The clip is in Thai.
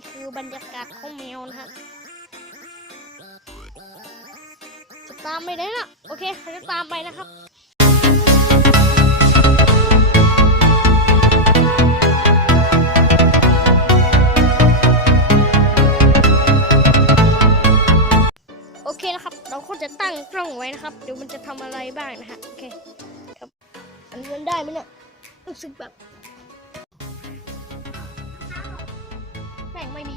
นี่คือบรรยากาศของแมวนะฮะจะตามไปได้นะโอเคเขาจะตามไปนะครับโอเคนะครับเราก็จะตั้งกล้องไว้นะครับเดี๋ยวมันจะทำอะไรบ้างนะฮะโอเคครับอันนี้มันได้ไหมเนี่ยรู้สึกแบบแม่งไม่มี